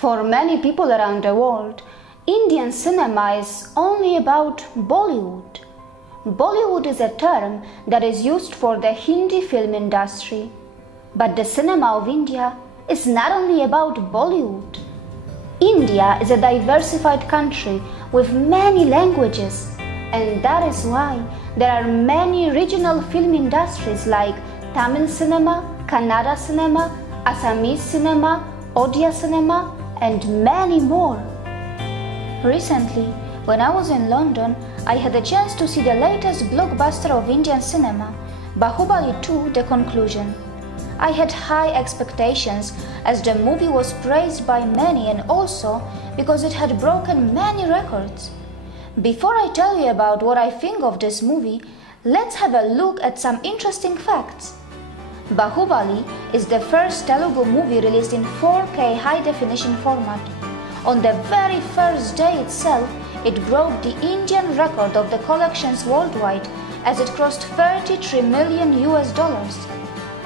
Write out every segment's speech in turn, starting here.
For many people around the world, Indian cinema is only about Bollywood. Bollywood is a term that is used for the Hindi film industry. But the cinema of India is not only about Bollywood. India is a diversified country with many languages, and that is why there are many regional film industries like Tamil cinema, Kannada cinema, Assamese cinema, Odia cinema, and many more. Recently, when I was in London, I had a chance to see the latest blockbuster of Indian cinema, Bahubali 2: The Conclusion. I had high expectations as the movie was praised by many and also because it had broken many records. Before I tell you about what I think of this movie, let's have a look at some interesting facts. Bahubali is the first Telugu movie released in 4K high-definition format. On the very first day itself, it broke the Indian record of the collections worldwide as it crossed $33 million.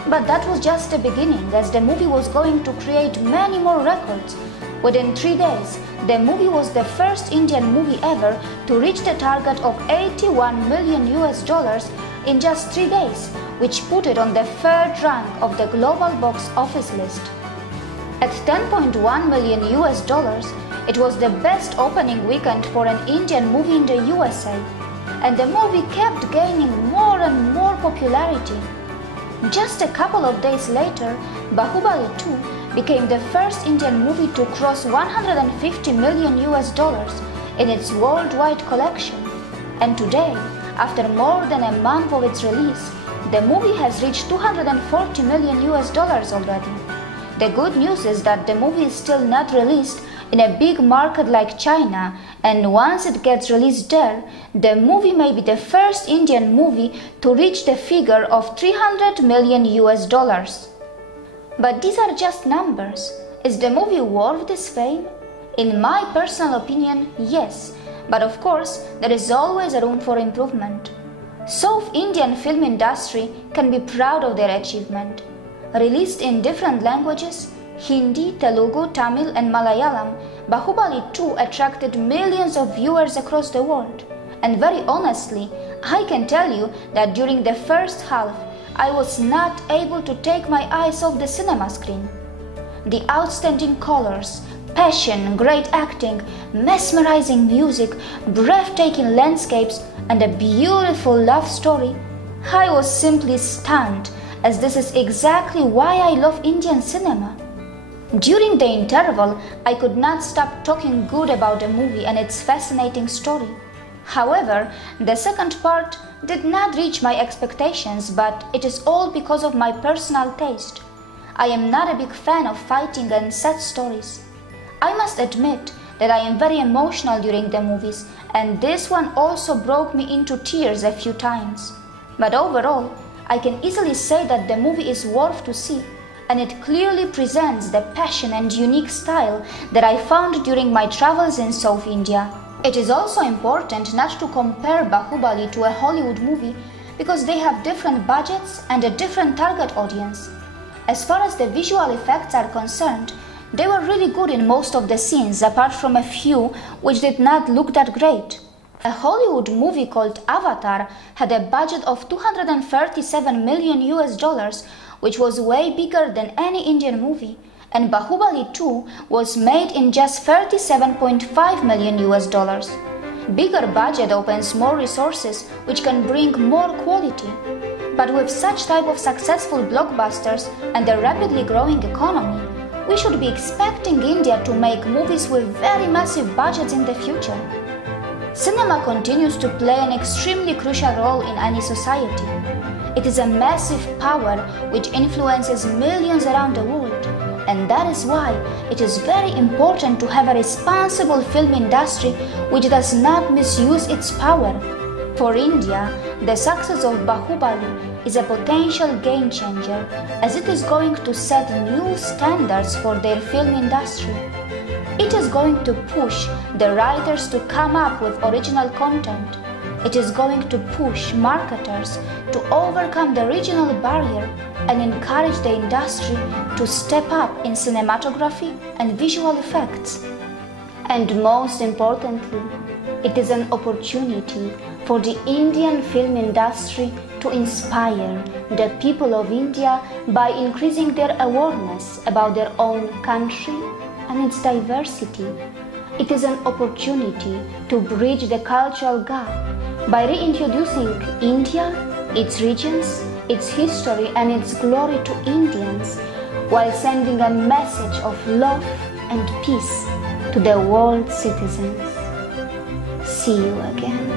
But that was just the beginning, as the movie was going to create many more records. Within 3 days, the movie was the first Indian movie ever to reach the target of $81 million in just 3 days, which put it on the third rank of the global box office list. At $10.1 million, it was the best opening weekend for an Indian movie in the USA, and the movie kept gaining more and more popularity. Just a couple of days later, Bahubali 2 became the first Indian movie to cross $150 million in its worldwide collection. And today, after more than a month of its release, the movie has reached $240 million already. The good news is that the movie is still not released in a big market like China, and once it gets released there, the movie may be the first Indian movie to reach the figure of $300 million. But these are just numbers. Is the movie worth this fame? In my personal opinion, yes. But of course, there is always a room for improvement. South Indian film industry can be proud of their achievement. Released in different languages, Hindi, Telugu, Tamil and Malayalam, Bahubali 2 attracted millions of viewers across the world. And very honestly, I can tell you that during the first half, I was not able to take my eyes off the cinema screen. The outstanding colors, passion, great acting, mesmerizing music, breathtaking landscapes, and a beautiful love story, I was simply stunned, as this is exactly why I love Indian cinema. During the interval, I could not stop talking good about the movie and its fascinating story. However, the second part did not reach my expectations, but it is all because of my personal taste. I am not a big fan of fighting and sad stories. I must admit that I am very emotional during the movies, and this one also broke me into tears a few times. But overall, I can easily say that the movie is worth to see, and it clearly presents the passion and unique style that I found during my travels in South India. It is also important not to compare Bahubali to a Hollywood movie because they have different budgets and a different target audience. As far as the visual effects are concerned, they were really good in most of the scenes apart from a few which did not look that great. A Hollywood movie called Avatar had a budget of $237 million, which was way bigger than any Indian movie, and Bahubali 2 was made in just $37.5 million. Bigger budget opens more resources which can bring more quality. But with such type of successful blockbusters and a rapidly growing economy, we should be expecting India to make movies with very massive budgets in the future. Cinema continues to play an extremely crucial role in any society. It is a massive power which influences millions around the world, and that is why it is very important to have a responsible film industry which does not misuse its power. For India, the success of Bahubali is a potential game changer, as it is going to set new standards for their film industry. It is going to push the writers to come up with original content. It is going to push marketers to overcome the regional barrier and encourage the industry to step up in cinematography and visual effects. And most importantly, it is an opportunity for the Indian film industry to inspire the people of India by increasing their awareness about their own country and its diversity. It is an opportunity to bridge the cultural gap by reintroducing India, its regions, its history and its glory to Indians, while sending a message of love and peace to the world citizens. See you again.